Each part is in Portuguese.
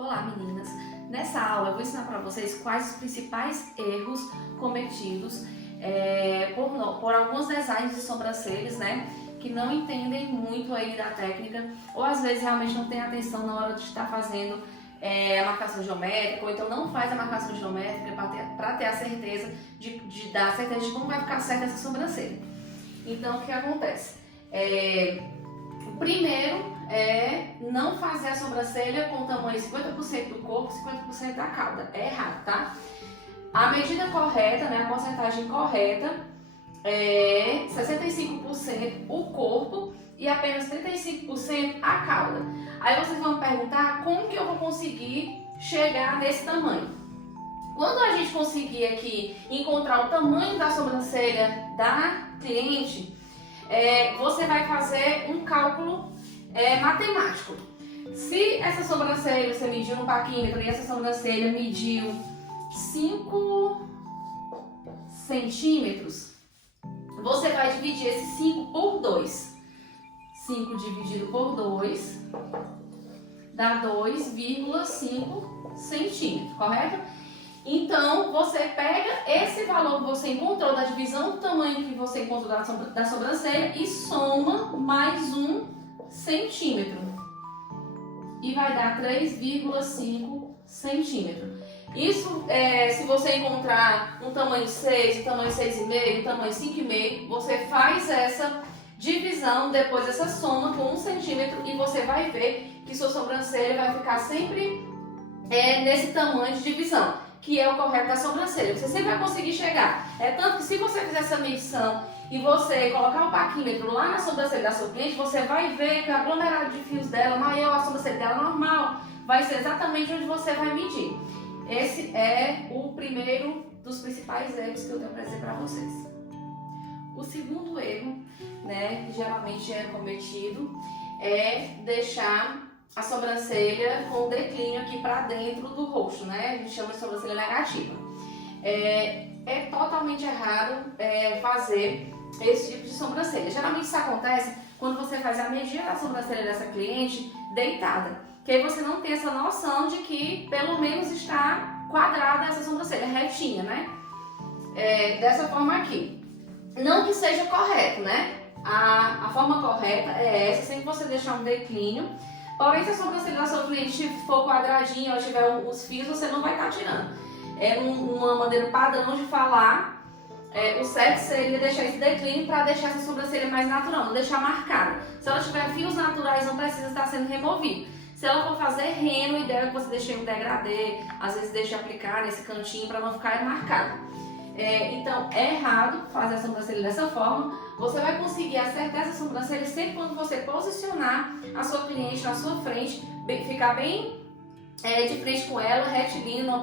Olá meninas! Nessa aula eu vou ensinar para vocês quais os principais erros cometidos por alguns designers de sobrancelhas, né? Que não entendem muito aí da técnica ou às vezes realmente não tem atenção na hora de estar fazendo a marcação geométrica, ou então não faz a marcação geométrica para ter a certeza de dar a certeza de como vai ficar certa essa sobrancelha. Então o que acontece? O primeiro é não fazer a sobrancelha com o tamanho 50% do corpo, 50% da cauda. É errado, tá? A medida correta, né, a porcentagem correta é 65% o corpo e apenas 35% a cauda. Aí vocês vão perguntar como que eu vou conseguir chegar nesse tamanho. Quando a gente conseguir aqui encontrar o tamanho da sobrancelha da cliente, você vai fazer um cálculo matemático. Se essa sobrancelha você mediu no paquímetro e essa sobrancelha mediu 5 centímetros, você vai dividir esse 5 por 2. 5 dividido por 2 dá 2,5 centímetros, correto? Então, você pega esse valor que você encontrou da divisão do tamanho que você encontrou da sobrancelha e soma mais 1 centímetro. E vai dar 3,5 centímetros. Isso, se você encontrar um tamanho 6, um tamanho 6,5, um tamanho 5,5, você faz essa divisão, depois essa soma com 1 centímetro e você vai ver que sua sobrancelha vai ficar sempre nesse tamanho de divisão, que é o correto da sobrancelha. Você sempre vai conseguir chegar. Tanto que se você fizer essa medição e você colocar o paquímetro lá na sobrancelha da sua cliente, você vai ver que o aglomerado de fios dela maior, a sobrancelha dela normal, vai ser exatamente onde você vai medir. Esse é o primeiro dos principais erros que eu tenho para dizer para vocês. O segundo erro, né, que geralmente é cometido, é deixar a sobrancelha com declínio aqui para dentro do rosto, né? A gente chama de sobrancelha negativa. É totalmente errado fazer esse tipo de sobrancelha. Geralmente isso acontece quando você faz a medida da sobrancelha dessa cliente deitada, que aí você não tem essa noção de que pelo menos está quadrada essa sobrancelha, retinha, né? Dessa forma aqui. Não que seja correto, né? A forma correta é essa, sem você deixar um declínio. Porém, se a sobrancelha da sua cliente for quadradinha ou tiver os fios, você não vai estar tirando. Uma maneira padrão de falar, o certo seria deixar esse declínio para deixar essa sobrancelha mais natural, não deixar marcada. Se ela tiver fios naturais, não precisa estar sendo removido. Se ela for fazer reno, o ideal é que você deixe um degradê, às vezes deixe aplicar nesse cantinho para não ficar marcado. Então, é errado fazer a sobrancelha dessa forma. Você vai conseguir acertar essa sobrancelha sempre quando você posicionar a sua cliente na sua frente, ficar bem de frente com ela, retilíneo,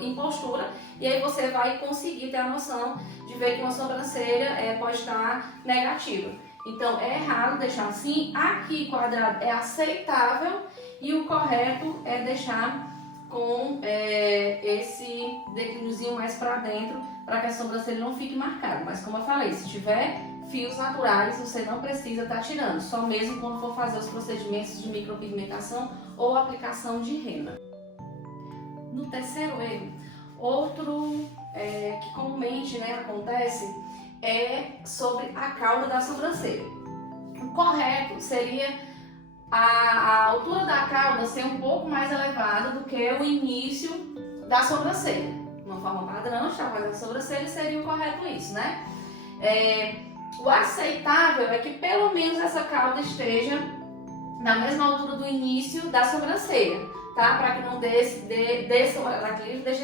em postura, e aí você vai conseguir ter a noção de ver que uma sobrancelha pode estar negativa. Então, é errado deixar assim. Aqui quadrado é aceitável e o correto é deixar com esse declíniozinho mais para dentro, para que a sobrancelha não fique marcada. Mas como eu falei, se tiver fios naturais, você não precisa estar tirando, só mesmo quando for fazer os procedimentos de micropigmentação ou aplicação de rena. No terceiro erro, outro que comumente acontece é sobre a cauda da sobrancelha. O correto seria a altura da cauda ser um pouco mais elevada do que o início da sobrancelha. Uma forma padrão de estar fazendo a sobrancelha seria o correto isso, né? O aceitável é que pelo menos essa cauda esteja na mesma altura do início da sobrancelha, tá? Para que não deixe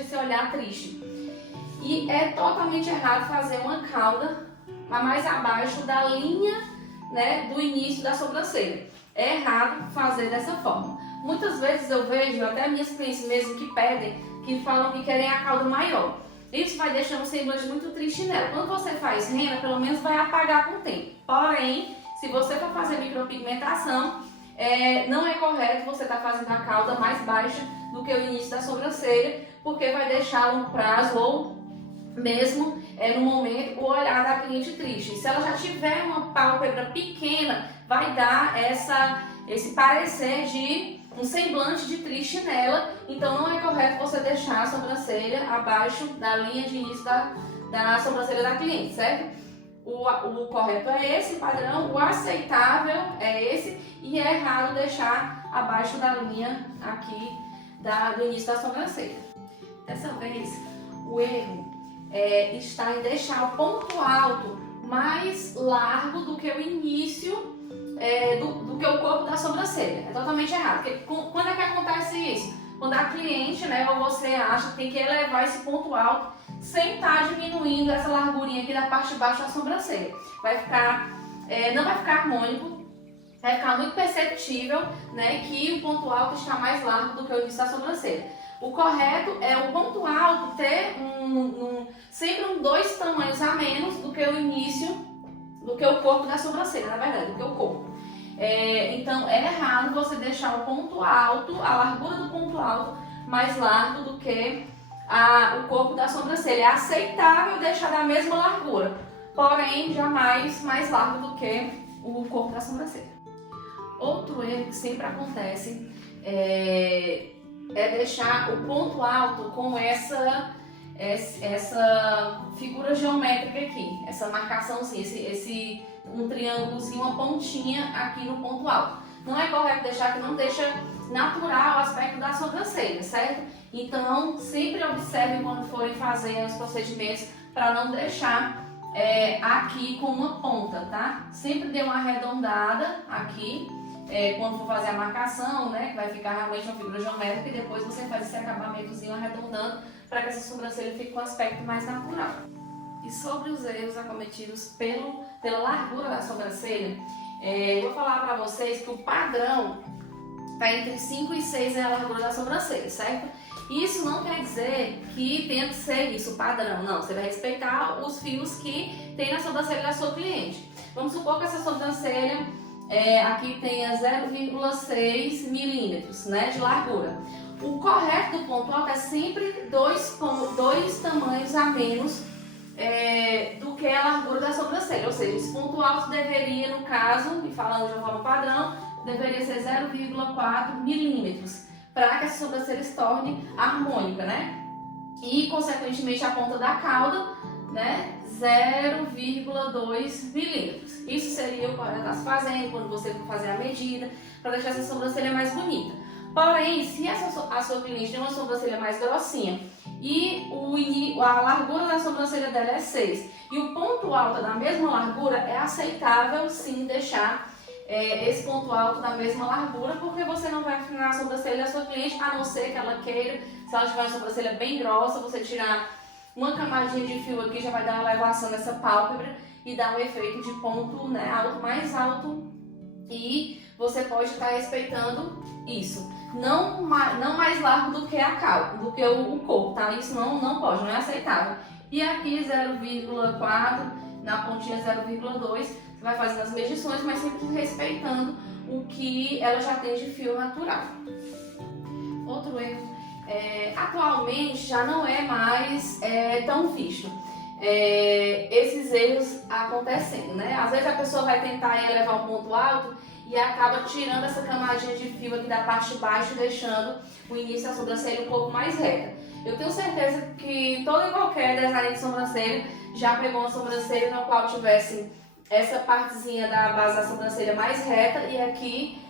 esse olhar triste. E é totalmente errado fazer uma cauda mais abaixo da linha, né, do início da sobrancelha. É errado fazer dessa forma. Muitas vezes eu vejo até minhas clientes mesmo que pedem, que falam que querem a cauda maior. Isso vai deixando um semblante muito triste nela. Quando você faz rena, pelo menos vai apagar com o tempo. Porém, se você for fazer micropigmentação, não é correto você estar fazendo a cauda mais baixa do que o início da sobrancelha, porque vai deixar a longo prazo ou mesmo no momento o olhar da cliente triste. Se ela já tiver uma pálpebra pequena, vai dar esse parecer de um semblante de triste nela, então não é correto você deixar a sobrancelha abaixo da linha de início da sobrancelha da cliente, certo? O correto é esse padrão, o aceitável é esse e é errado deixar abaixo da linha aqui do início da sobrancelha. Dessa vez, o erro está em deixar o ponto alto mais largo do que o início do que o corpo da sobrancelha. É totalmente errado. Porque quando é que acontece isso? Quando a cliente, ou você acha que tem que elevar esse ponto alto sem estar diminuindo essa largurinha aqui da parte de baixo da sobrancelha. Não vai ficar harmônico, vai ficar muito perceptível, que o ponto alto está mais largo do que o início da sobrancelha. O correto é o ponto alto ter sempre 2 tamanhos a menos do que o início, do que o corpo da sobrancelha, na verdade, do que o corpo. Então é errado você deixar o ponto alto, a largura do ponto alto, mais largo do que o corpo da sobrancelha. É aceitável deixar da mesma largura, porém jamais mais largo do que o corpo da sobrancelha. Outro erro que sempre acontece é deixar o ponto alto com essa figura geométrica aqui, essa marcaçãozinha, um triângulozinho, uma pontinha aqui no ponto alto. Não é correto deixar, que não deixa natural o aspecto da sobrancelha, certo? Então, sempre observe quando forem fazer os procedimentos para não deixar aqui com uma ponta, tá? Sempre dê uma arredondada aqui, quando for fazer a marcação, que vai ficar realmente uma figura geométrica, e depois você faz esse acabamentozinho arredondando para que essa sobrancelha fique com um aspecto mais natural. E sobre os erros acometidos pela largura da sobrancelha, eu vou falar para vocês que o padrão está entre 5 e 6 é a largura da sobrancelha, certo? Isso não quer dizer que tem que ser isso, o padrão, não. Você vai respeitar os fios que tem na sobrancelha da sua cliente. Vamos supor que essa sobrancelha aqui tenha 0,6 milímetros, de largura. O correto do ponto alto é sempre 2 tamanhos a menos do que a largura da sobrancelha. Ou seja, esse ponto alto deveria, no caso, e falando de uma forma padrão, deveria ser 0,4 milímetros, para que essa sobrancelha se torne harmônica, E, consequentemente, a ponta da cauda, 0,2 milímetros. Isso seria o correto a se fazer quando você for fazer a medida, para deixar essa sobrancelha mais bonita. Porém, se a sua cliente tem uma sobrancelha mais grossinha e a largura da sobrancelha dela é 6 e o ponto alto é da mesma largura, é aceitável sim deixar esse ponto alto da mesma largura, porque você não vai afinar a sobrancelha da sua cliente, a não ser que ela queira, se ela tiver uma sobrancelha bem grossa, você tirar uma camadinha de fio aqui, já vai dar uma elevação nessa pálpebra e dar um efeito de ponto mais alto, e você pode estar respeitando isso. Não mais largo do que do que o corpo, tá? Isso não pode, não é aceitável. E aqui 0,4, na pontinha 0,2, você vai fazendo as medições, mas sempre respeitando o que ela já tem de fio natural. Outro erro, atualmente já não é mais tão visto. Esses erros acontecendo, Às vezes a pessoa vai tentar elevar um ponto alto e acaba tirando essa camadinha de fio aqui da parte de baixo, deixando o início da sobrancelha um pouco mais reta. Eu tenho certeza que todo e qualquer designer de sobrancelha já pegou uma sobrancelha na qual tivesse essa partezinha da base da sobrancelha mais reta e aqui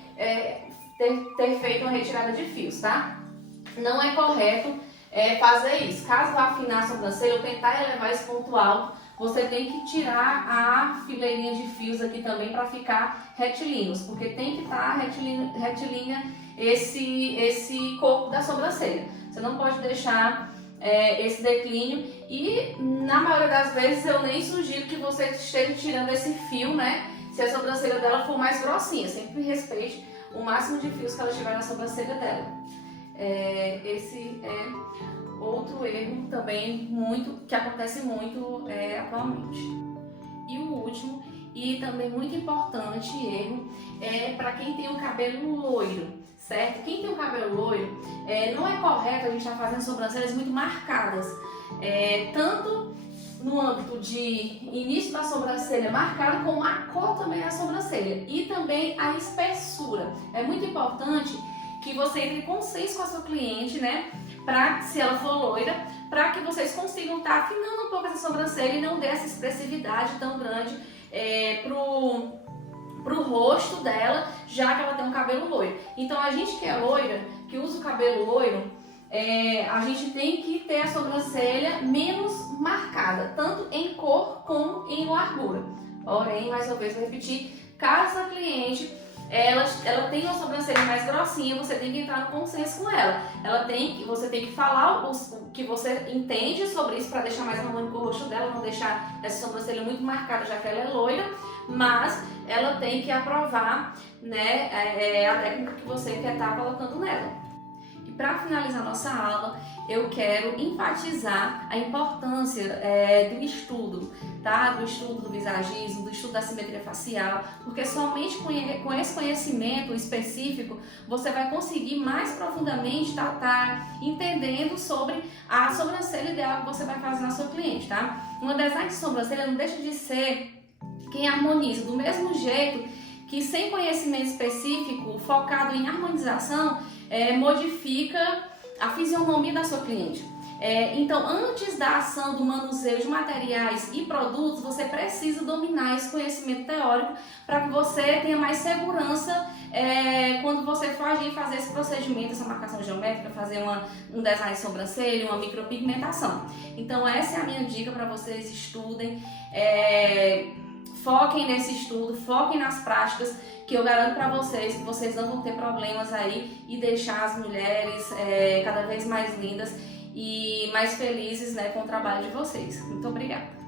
ter feito uma retirada de fios, tá? Não é correto fazer isso. Caso vá afinar a sobrancelha ou tentar elevar esse ponto alto, você tem que tirar a fileirinha de fios aqui também para ficar retilíneos, porque tem que estar retilínea esse corpo da sobrancelha. Você não pode deixar esse declínio e, na maioria das vezes, eu nem sugiro que você esteja tirando esse fio, se a sobrancelha dela for mais grossinha. Sempre respeite o máximo de fios que ela tiver na sobrancelha dela. Esse é outro erro também que acontece muito atualmente. E o último, e também muito importante erro, é para quem tem o cabelo loiro, certo? Quem tem o cabelo loiro, não é correto a gente estar fazendo sobrancelhas muito marcadas, tanto no âmbito de início da sobrancelha marcada, como a cor também da sobrancelha e também a espessura. É muito importante que você entre em consenso com a sua cliente, né? Se ela for loira, para que vocês consigam estar afinando um pouco essa sobrancelha e não dê essa expressividade tão grande pro rosto dela, já que ela tem um cabelo loiro. Então a gente que é loira, que usa o cabelo loiro, a gente tem que ter a sobrancelha menos marcada, tanto em cor como em largura. Porém, mais uma vez vou repetir, caso a cliente ela tem uma sobrancelha mais grossinha, você tem que entrar no consenso com ela. Você tem que falar o que você entende sobre isso para deixar mais harmônico o rosto dela, não deixar essa sobrancelha muito marcada, já que ela é loira, mas ela tem que aprovar, né, a técnica que você quer estar colocando nela. E para finalizar nossa aula, eu quero enfatizar a importância do estudo, tá? Do estudo do visagismo, do estudo da simetria facial, porque somente com esse conhecimento específico você vai conseguir mais profundamente tá entendendo sobre a sobrancelha ideal que você vai fazer na sua cliente, tá? Uma design de sobrancelha não deixa de ser quem harmoniza, do mesmo jeito que sem conhecimento específico, focado em harmonização, modifica a fisionomia da sua cliente. Então, antes da ação do manuseio de materiais e produtos, você precisa dominar esse conhecimento teórico para que você tenha mais segurança quando você for agir, fazer esse procedimento, essa marcação geométrica, fazer um design de sobrancelha, uma micropigmentação. Então, essa é a minha dica para vocês: estudem, foquem nesse estudo, foquem nas práticas, que eu garanto para vocês que vocês não vão ter problemas aí e deixar as mulheres cada vez mais lindas e mais felizes, né, com o trabalho de vocês. Muito obrigada!